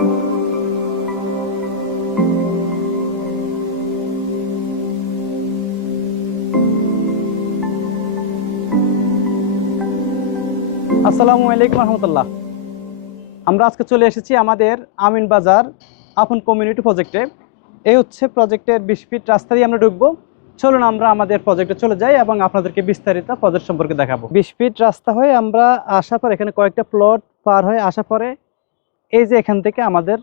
আসসালামু আলাইকুম রহমতুল্লাহ। আমরা আজকে চলে এসেছি আমাদের আমিন বাজার আপন কমিউনিটি প্রজেক্টে। এই হচ্ছে প্রজেক্টের বিশ ফিট রাস্তা দিয়ে আমরা ঢুকবো। চলুন আমরা আমাদের প্রজেক্টে চলে যাই এবং আপনাদেরকে বিস্তারিত প্রজেক্ট সম্পর্কে দেখাবো। বিশ ফিট রাস্তা হয়ে আমরা আসার পর এখানে কয়েকটা প্লট পার হয়ে আসার পরে এই যে এখান থেকে আমাদের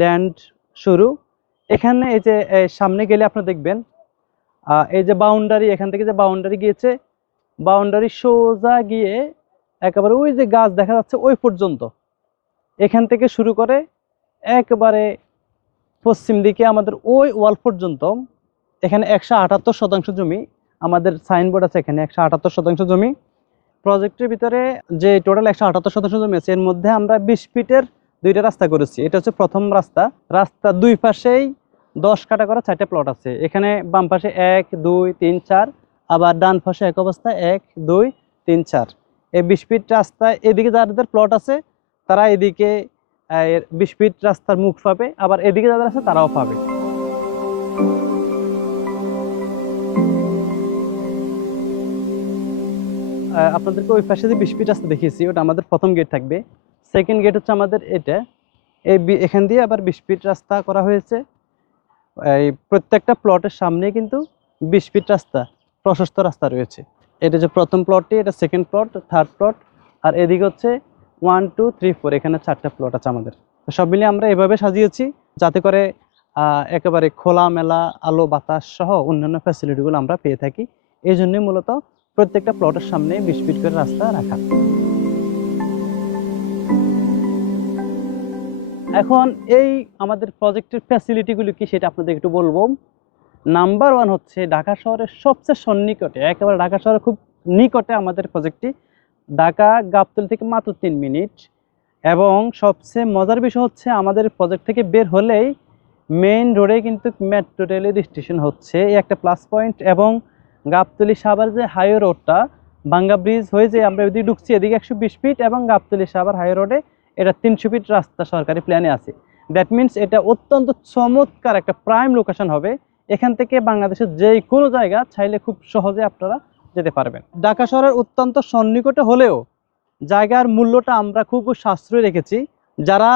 ল্যান্ড শুরু। এখানে এই যে সামনে গেলে আপনি দেখবেন এই যে বাউন্ডারি এখান থেকে যে বাউন্ডারি গিয়েছে বাউন্ডারি সোজা গিয়ে একেবারে ওই যে গাছ দেখা যাচ্ছে ওই পর্যন্ত। এখান থেকে শুরু করে একবারে পশ্চিম দিকে আমাদের ওই ওয়াল পর্যন্ত, এখানে একশো আটাত্তর শতাংশ জমি, আমাদের সাইনবোর্ড আছে এখানে একশো আটাত্তর শতাংশ জমি। প্রজেক্টের ভিতরে যে টোটাল একশো আটাত্তর শতাংশ জমি এর মধ্যে আমরা বিশ ফিটের দুইটা রাস্তা করেছি। এটা হচ্ছে প্রথম রাস্তা। রাস্তা দুই পাশেই দশ কাটা করা চারটে প্লট আছে। এখানে বাম পাশে এক, দুই, তিন, চার, আবার ডান পাশে এক অবস্থা এক, দুই, তিন, চার। এই বিশ ফিট রাস্তায় এদিকে যাদের প্লট আছে, তারা এদিকে বিশ ফিট রাস্তার মুখ পাবে, আবার এদিকে যাদের আছে তারাও পাবে। আপনাদেরকে ওই পাশে যে বিশ ফিট রাস্তা দেখিয়েছি, ওটা আমাদের প্রথম গেট থাকবে। সেকেন্ড গেট হচ্ছে আমাদের এটা। এই এখান দিয়ে আবার বিশ ফিট রাস্তা করা হয়েছে। এই প্রত্যেকটা প্লটের সামনে কিন্তু বিশ ফিট রাস্তা, প্রশস্ত রাস্তা রয়েছে। এটা যে প্রথম প্লটটি এটা সেকেন্ড প্লট থার্ড প্লট আর এদিকে হচ্ছে ওয়ান টু থ্রি ফোর এখানে চারটা প্লট আছে আমাদের। সব মিলিয়ে আমরা এভাবে সাজিয়েছি যাতে করে একেবারে খোলামেলা আলো বাতাস সহ অন্যান্য ফ্যাসিলিটিগুলো আমরা পেয়ে থাকি। এই জন্যই মূলত প্রত্যেকটা প্লটের সামনে বিশ ফিট করে রাস্তা রাখা। এখন এই আমাদের প্রজেক্টের ফ্যাসিলিটিগুলো কি সেটা আপনাদের একটু বলব। নাম্বার ওয়ান হচ্ছে ঢাকা শহরের সবচেয়ে সন্নিকটে, একেবারে ঢাকা শহরের খুব নিকটে আমাদের প্রজেক্টটি ঢাকা গাবতলি থেকে মাত্র তিন মিনিট। এবং সবচেয়ে মজার বিষয় হচ্ছে আমাদের প্রজেক্ট থেকে বের হলেই মেইন রোডে কিন্তু মেট্রো রেলের স্টেশন হচ্ছে, এই একটা প্লাস পয়েন্ট এবং গাবতলি সাভার যে হাইওয়ে রোডটা, বাঙ্গা ব্রিজ হয়ে যে আমরা এদিকে ঢুকছি, এদিকে একশো বিশ ফিট এবং গাবতলি সাভার হাইওয়ে রোডে এটা তিনশো ফিট রাস্তা সরকারি প্ল্যানে আছে। দ্যাট মিন্স এটা অত্যন্ত চমৎকার একটা প্রাইম লোকেশন হবে। এখান থেকে বাংলাদেশের যে কোনো জায়গা চাইলে খুব সহজে আপনারা যেতে পারবেন। ঢাকা শহরের অত্যন্ত সন্নিকটে হলেও জায়গার মূল্যটা আমরা খুব সাশ্রয় রেখেছি। যারা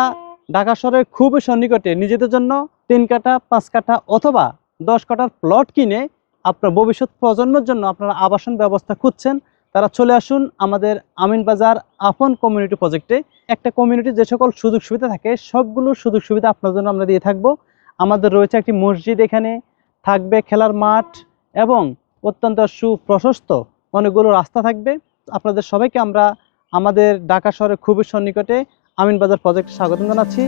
ঢাকা শহরের খুব সন্নিকটে নিজেদের জন্য তিন কাঠা, পাঁচ কাঠা অথবা দশ কাঠার প্লট কিনে আপনার ভবিষ্যৎ প্রজন্মের জন্য আপনারা আবাসন ব্যবস্থা খুঁজছেন, তারা চলে আসুন আমাদের আমিন বাজার আপন কমিউনিটি প্রজেক্টে। একটা কমিউনিটি যে সকল সুযোগ সুবিধা থাকে, সবগুলো সুযোগ সুবিধা আপনার জন্য আমরা দিয়ে থাকব। আমাদের রয়েছে একটি মসজিদ এখানে, থাকবে খেলার মাঠ এবং অত্যন্ত সুপ্রশস্ত অনেকগুলো রাস্তা থাকবে। আপনাদের সবাইকে আমরা আমাদের ঢাকা শহরের খুবই সন্নিকটে আমিন বাজার প্রজেক্টে স্বাগত জানাচ্ছি।